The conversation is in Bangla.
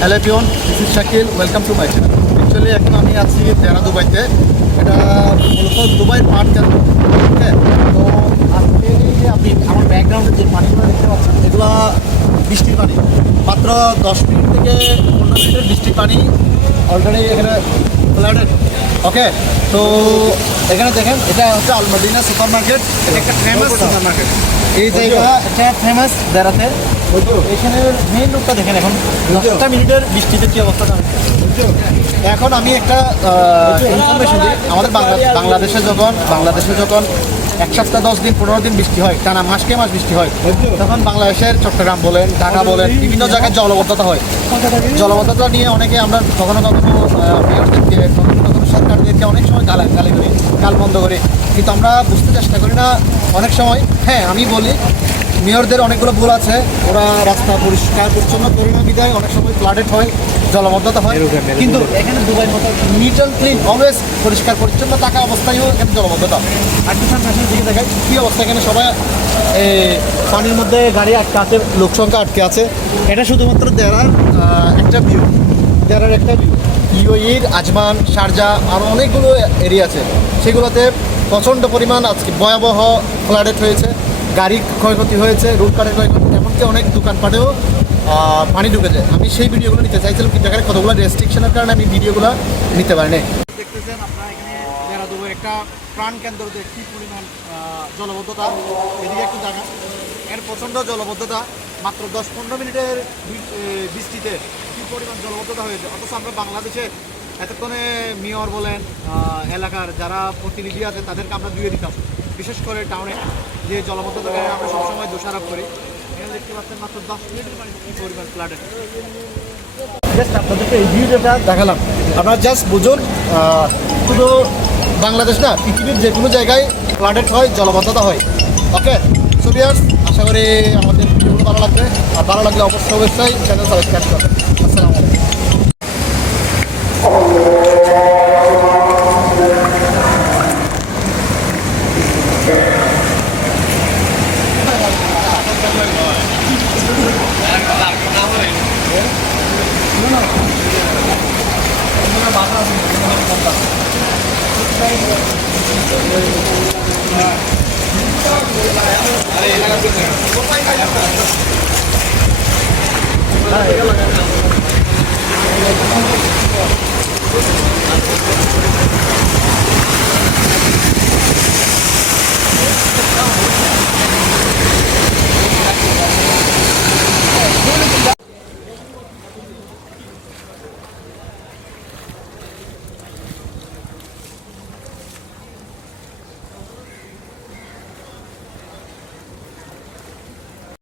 Hello peon this is Shakil welcome to my channel actually এখন আমি আছি দেরা দুবাইতে এটা মূলত দুবাইয়ের কেন্দ্র ঠিক তো আজকে আপনি আমার ব্যাকগ্রাউন্ডে যে পানিগুলো দেখতে পাচ্ছেন এগুলো বৃষ্টির পানি। মাত্র দশ মিনিট থেকে পনেরো মিনিটের বৃষ্টির পানি অলরেডি এখানে ফ্লাডেড ওকে? তো এখানে দেখেন এটা হচ্ছে আলমাদিনা সুপার মার্কেট এটা একটা ফেমাস সুপার মার্কেট এই জায়গা একটা ফেমাস দেরাতে। এখানে মেইন দেখেন এখন। দশটা মিনিটের বৃষ্টিতে কি অবস্থা দাঁড়াচ্ছে এখন আমি একটা ইনফরমেশন দিই। আমাদের বাংলা বাংলাদেশে যখন বাংলাদেশে যখন এক সপ্তাহ দশ দিন পনেরো দিন বৃষ্টি হয় টানা মাসকে মাস বৃষ্টি হয় তখন বাংলাদেশের চট্টগ্রাম বলেন ঢাকা বলেন বিভিন্ন জায়গায় জলবদ্ধতা হয়। জলবদ্ধতা নিয়ে অনেকে আমরা কখনো কখনো কখনো সরকারদেরকে অনেক সময় গালা গালি করি গাল বন্ধ করি। কিন্তু আমরা বুঝতে চেষ্টা করি না অনেক সময়। হ্যাঁ আমি বলি মেয়রদের অনেকগুলো ভুল আছে। ওরা রাস্তা পরিষ্কার পরিচ্ছন্ন করে না বিদায় অনেক সময় ফ্লাডেড হয় জলবদ্ধতা হয়। কিন্তু এখানে দুবাই মতো নিট অ্যান্ড ক্লিন অলওয়েজ পরিষ্কার পরিচ্ছন্ন থাকা অবস্থায়ও এখানে জলবদ্ধতা আর মেশিন দিকে দেখায় কী অবস্থা এখানে সবাই পানির মধ্যে গাড়ি আটকে আছে লোকসংখ্যা আটকে আছে। এটা শুধুমাত্র দেড়ার একটা ভিউ দেড়ার একটা ভিউ ইউএইর আজমান, শারজা আরও অনেকগুলো এরিয়া আছে। সেগুলোতে প্রচণ্ড পরিমাণ আজকে ভয়াবহ ফ্লাডেড হয়েছে গাড়ি ক্ষয়ক্ষতি হয়েছে রোড ক্ষয়ক্ষতি, এমনকি অনেক দোকানপাটেও পানি ঢুকেছে। আমি সেই ভিডিওগুলো নিতে চাইছিলাম, কিন্তু এখানে কতগুলো রেস্ট্রিকশনের কারণে আমি ভিডিওগুলো নিতে পারিনি। দেখতেছেন আপনারা এখানে দেরাদুবের একটা প্রাণ কেন্দ্রতে কী পরিমাণ জলবদ্ধতা, এদিকে একটু জায়গা এর প্রচণ্ড জলবদ্ধতা, মাত্র দশ পনেরো মিনিটের বৃষ্টিতে কী পরিমাণ জলবদ্ধতা হয়েছে। অথচ আমরা বাংলাদেশে এতক্ষণে মেয়র বলেন এলাকার যারা প্রতিনিধি আছে, তাদেরকে আমরা দিয়ে দিতাম। বিশেষ করে টাউনে যে জলবদ্ধতাকে আমরা সবসময় দোষারোপ করি। এখানে দেখতে পাচ্ছেন মাত্র দশ মিনিটের মানে কী পরিমাণ জাস্ট আপনাদেরকে এই ভিডিওটা দেখালাম। আপনারা জাস্ট বুঝুন শুধু বাংলাদেশ না, পৃথিবীর যে কোনো জায়গায় ফ্লাডেড হয় জলবদ্ধতা হয়। ওকে সো আশা করি আমাদের ভালো লাগবে আর ভালো লাগলে অবশ্যই অবশ্যই চ্যানেল সাবস্ক্রাইব করবেন আসসালামু আলাইকুম Thank. はい